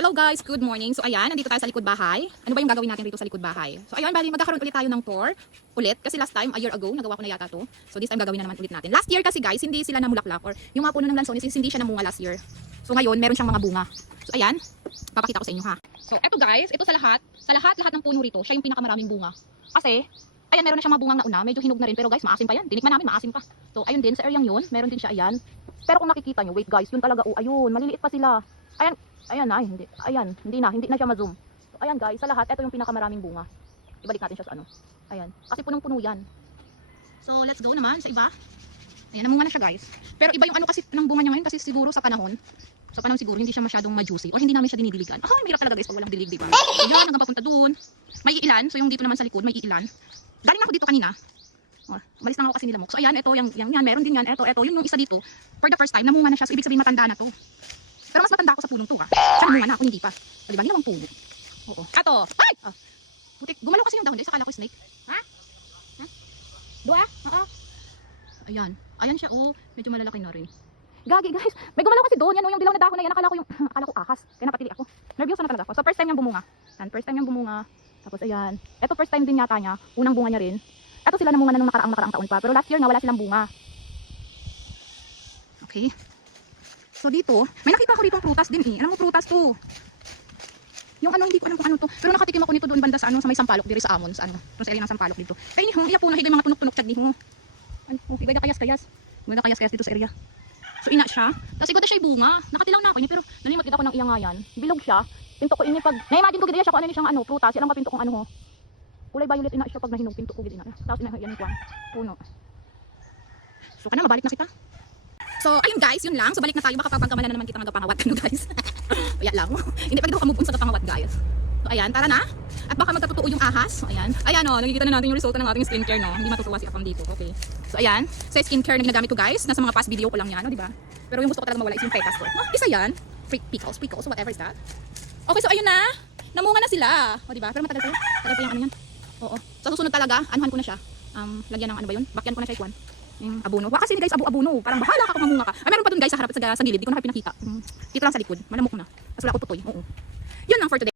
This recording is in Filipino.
Hello guys, good morning. So ayan, nandito tayo sa likod bahay. Ano ba yung gagawin natin dito sa likod bahay? So ayan, bali magkakaroon ulit tayo ng tour. Ulit, kasi last time, a year ago, nagawa ko na yata to. So this time gagawin na naman ulit natin. Last year kasi guys, hindi sila namulaklak or yung mga puno ng lansones, hindi siya namunga last year. So ngayon, meron siyang mga bunga. So ayan, papakita ko sa inyo ha. So eto guys, ito sa lahat ng puno rito, siya yung pinakamaraming bunga. Kasi, ayan, meron na siyang mga bungang nauna, medyo hinog na rin, pero guys, maasim pa yan. Tinikman namin, maasim pa. So ayun din, sa areang yun, meron din siya, ayan. Pero kung nakikita nyo, wait guys, yun talaga, oh, ayun, maliliit pa sila. Ayan, ayan, ay, hindi, ayan, hindi na siya ma-zoom. So, ayan guys, sa lahat, ito yung pinakamaraming bunga. Ibalik natin siya sa ano. Ayan, kasi punong-puno yan. So, let's go naman sa iba. Ayan, namunga na siya guys. Pero iba yung ano kasi ng bunga niya ngayon kasi siguro sa panahon. Sa panahon siguro, hindi siya masyadong ma-juicy or hindi namin siya dinidiligan. Ay, mahirap talaga guys pag walang dilig, diba? Ayan, hanggang papunta doon. May iilan, so yung dito naman sa likod, may iilan. Galing na ako dito kanina. Oh, umalis na ako kasi nilamok. So, ayan, ito, yan, meron din yan. Ito, yung isa dito. For the first time, namunga na siya. So, ibig sabihin matanda na to. Pero mas matanda ako sa punong to ha. Siya namunga na ako, hindi pa. O, diba? Ginawang puno. Oo. Kato! Ay! Oh. Butik. Gumalaw kasi yung dahon. Sa akala ko snake. Ha? Ha? Dua? Oo. Ayan. Ayan siya. Oh. Medyo malalaki na rin. Gagi guys. May gumalaw kasi doon. Yan o yung dilaw na dahon na yan. Akala ko ahas. Kaya napatili ako. Nervous na talaga ako. So first time niyang bumunga. Yan. First time niyang bumunga. Tapos ayan. Ito first time din yata niya. Unang bunga niya rin. Ito sila namunga na nung nakaraang taon pa. Pero last year nga wala silang bunga. Okay. So dito, may nakita ko dito prutas din eh. Alam mo prutas to. Yung ano, hindi ko alam kung ano to. Pero nakatikim ako nito doon banda sa ano, sa may Sampalok, diri sa Amon, sa ano. Sa area ng Sampalok dito. Kaya ni iya po na higay mga tunok-tunok tag ni ho. Ano, higay na kayas-kayas. Higay na kayas-kayas dito sa area. So ina siya. Tapos igod na siya bunga. Nakatilang na ako niya pero nalimot kita ko ng iyangayan. Bilog siya. Pinto ko ini pag na-imagine ko gid siya kung ano ni siyang ano, prutas. Ilang kapinto kung ano ho. Kulay violet ina siya pag nahinog pinto ko gid ina. Tapos ina yan kuan. Puno. So kana mabalik na kita. So, ayun guys, yun lang. So, balik na tayo. Baka papagkamalan na naman kita ng gapangawat. Ano guys? Ayan lang. Hindi pa rin ako kamupun sa gapangawat guys. So, ayan. Tara na. At baka magkatotoo yung ahas. So, ayan. Ayan o. Nakikita na natin yung resulta ng ating skincare no. Hindi matutuwa si Apam dito. Okay. So, ayan. Sa skincare na ginagamit ko guys. Nasa mga past video ko lang yan. No, diba? Pero yung gusto ko talaga mawala is yung pecas ko. Isa yan. Pickles. Whatever is that. Okay. So, ayun na. Namunga na sila. O, diba? Pero matagal pa yun. Matagal pa yung ano yan. Oo. Sa susunod talaga, anuhan ko na siya. Lagyan ng ano ba yun? Bakyan ko na siya ikuan. Abono. Wa kasi guys, abuno. Parang bahala ka kung mamunga ka. Ay, meron pa dun guys sa harap sa gilid. Di ko na pinakita. Dito lang sa likod. Malamok na. Tapos wala ko putoy. Oo. Yun lang for today.